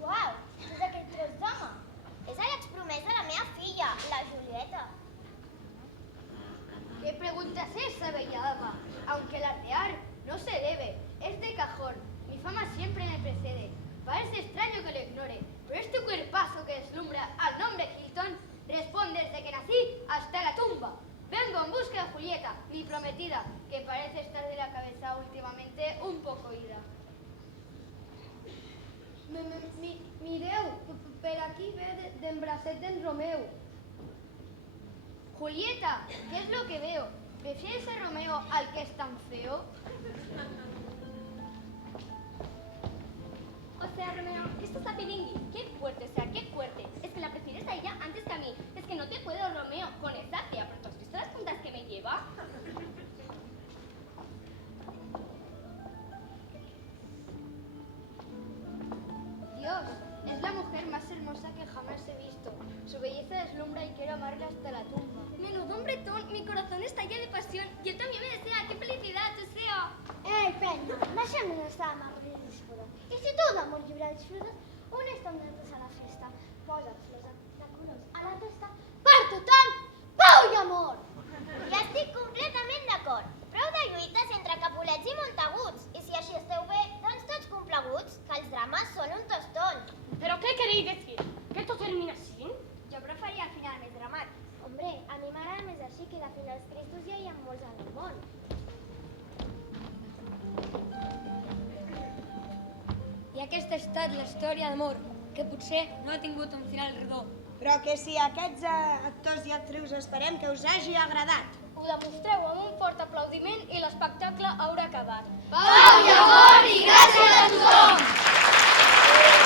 Uau, què és aquest tros d'home? És l'expromès de la meva filla, la Julieta. ¿Qué pregunta es esa, bella dama? Aunque el artear no se debe, es de cajón. Mi fama siempre me precede. Parece extraño que lo ignore, pero este cuerpazo que deslumbra al nombre Hilton responde desde que nací hasta la tumba. Vengo en busca de Julieta, mi prometida, que parece estar de la cabeza últimamente un poco ida. Mireu, per aquí ve d'en bracet d'en Romeu. Julieta, ¿qué es lo que veo? ¿Prefieres a Romeo al que es tan feo? O sea, Romeo, esto es apilingui. Qué fuerte, o sea, qué fuerte. Es que la prefieres a ella antes que a mí. Es que no te puedo, Romeo, con esa tía. ¿Pero tú has visto las puntas que me lleva? Dios, es la mujer más hermosa que jamás he visto. Su belleza deslumbra y quiero amarla hasta la tumba. Menudo hombretón, mi corazón estalla de pasión. Y él también me desea. ¡Qué felicidad, o sea! Ei, penya, deixem-nos estar amb el ridícul. I si tu d'amor lliure disfrutes, on estan nosaltres a la festa? Posa't flors de colors a la testa per tothom, pau i amor! Ja estic completament d'acord. Prou de lluites entre capulets i montaguts. I si així esteu bé, doncs tots complaguts, que els drames són un tostón. ¿Pero qué queréis decir? ¿Que esto termina así? Jo preferia el final més dramàtic. Hombre, a mi m'agrada més així que de finals tristos ja hi ha molts en el món. I aquesta ha estat la història d'amor, que potser no ha tingut un final redó. Però que si aquests actors i actrius esperem que us hagi agradat. Ho demostreu amb un fort aplaudiment i l'espectacle haurà acabat. Va!